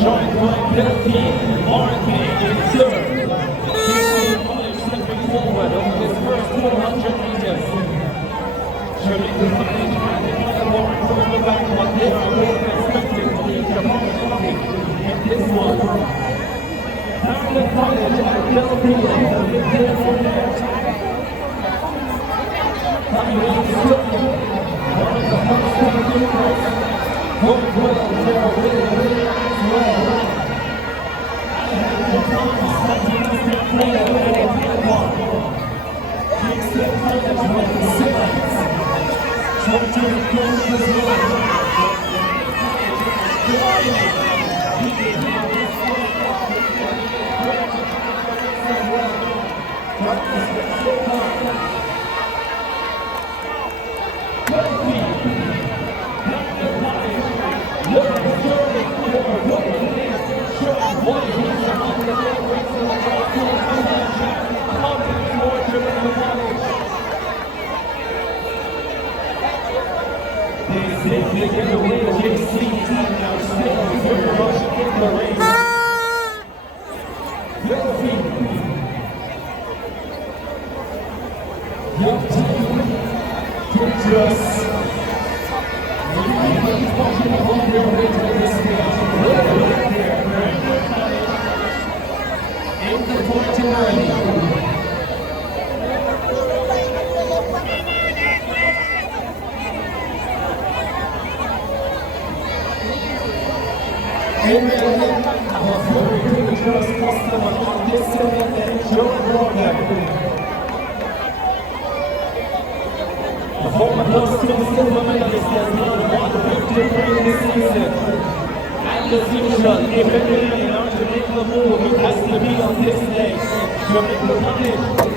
Joined by 15, RK in third. Gibson College stepping forward over his first 400 meters. Jamaican College handed by the Warren from the back, but they are both expected to be competitive in this one. Parallel College and Delphine have been there for that. Coming in swiftly, one of the first 10 meters. Going well for winning as well. And the time starting to step forward and get one. Gibson College with the seconds. Trying to close this line. They get away with JC now still very much in the race. Young team, dangerous. Everybody's watching on their way to this stage. In the 49. Amen. A very dangerous customer on this event and Joe Warner. The former Boston silver medalist has not won a victory this season. And as usual, if anyone in order to make the move, it has to be on this day. Jamaican College.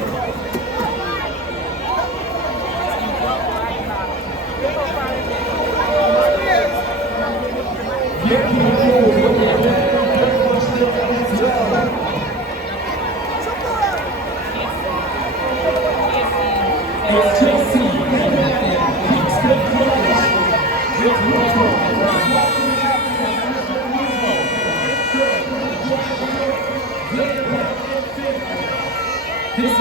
This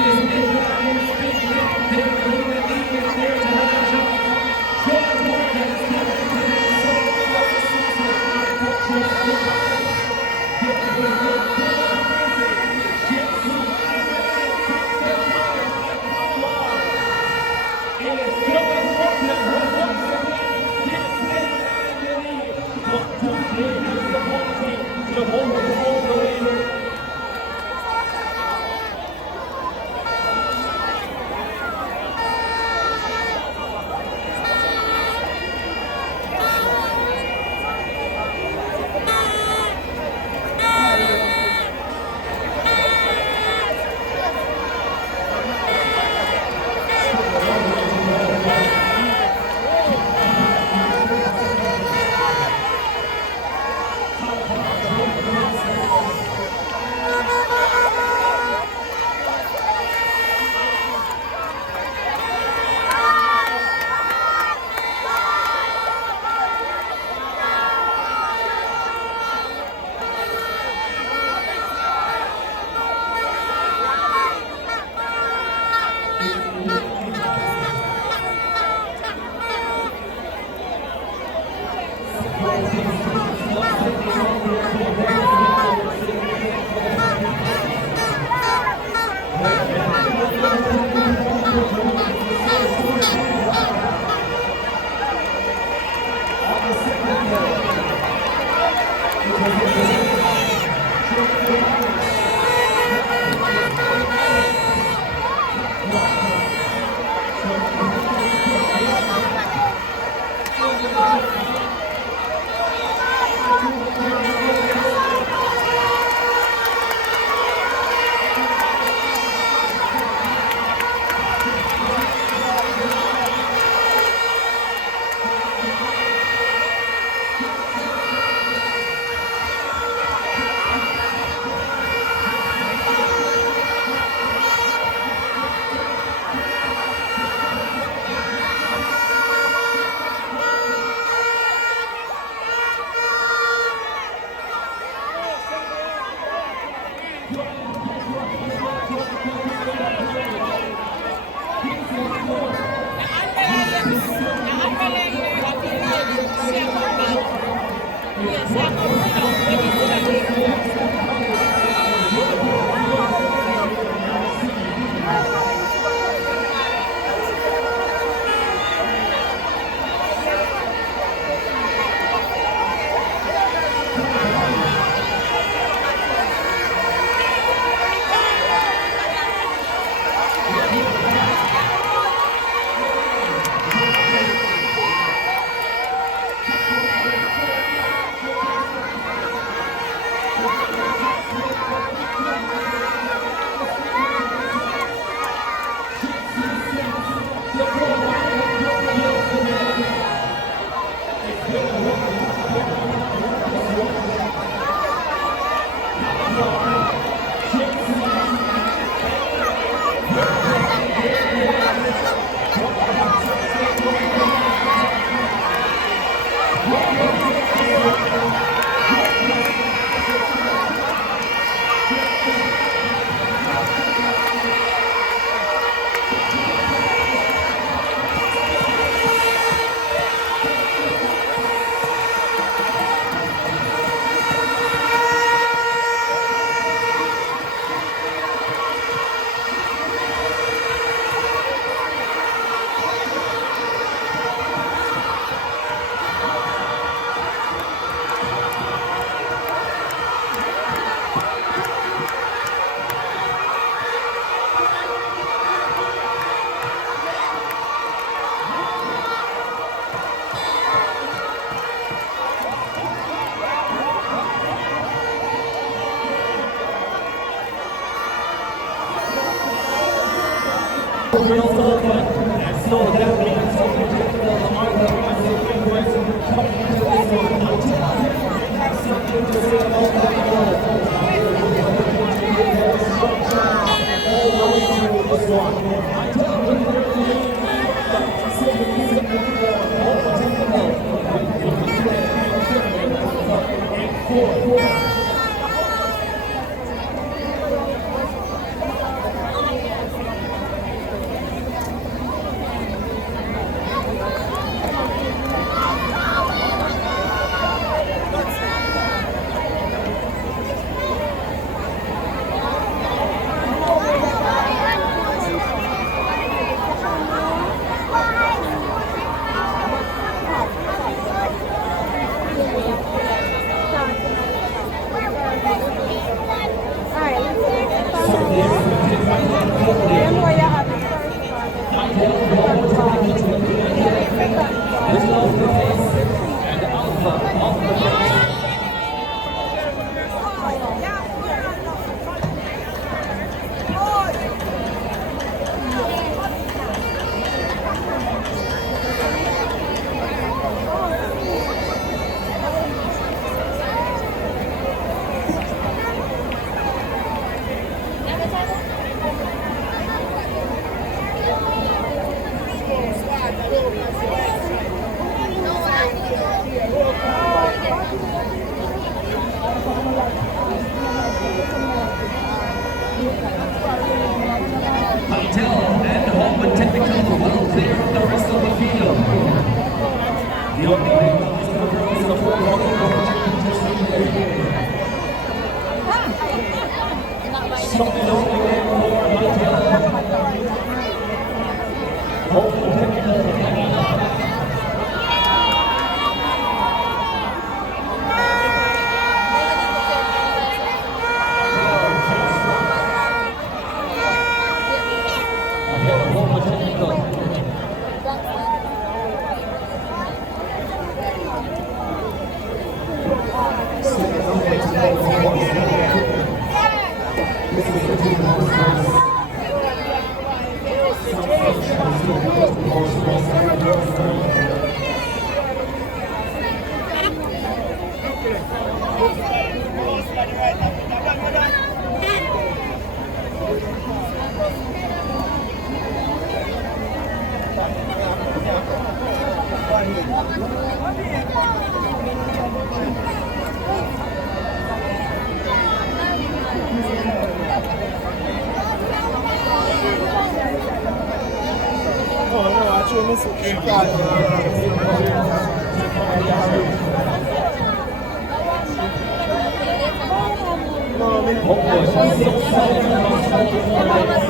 Homewood, so solid across multiple lanes.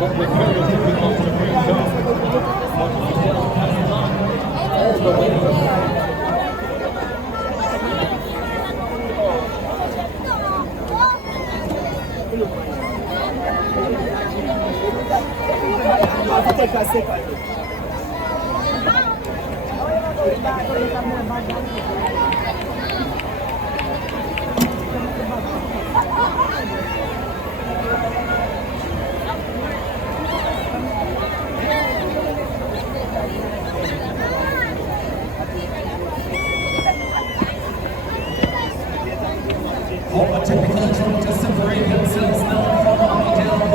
What was very difficult to bring home. But Liddell passes on all the way. Take a second. A technical attempt to separate themselves now from Liddell.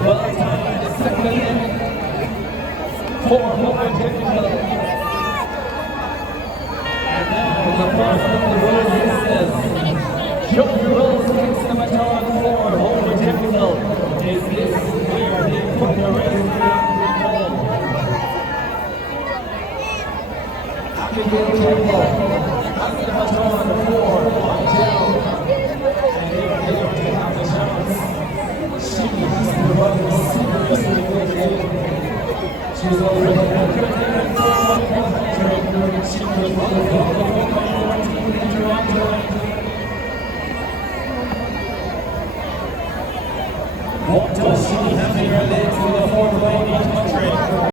Well timed second for Homewood Technical. And now the first of the races, Joey Rose takes the baton for Homewood Technical. Is this where they put the race in home? Abigail Campbell has the baton for Liddell. And if they don't have the chance, she has to run seriously with it. She's already had her hand for 100. She was on the phone with 14 in Toronto. What does she have in her legs?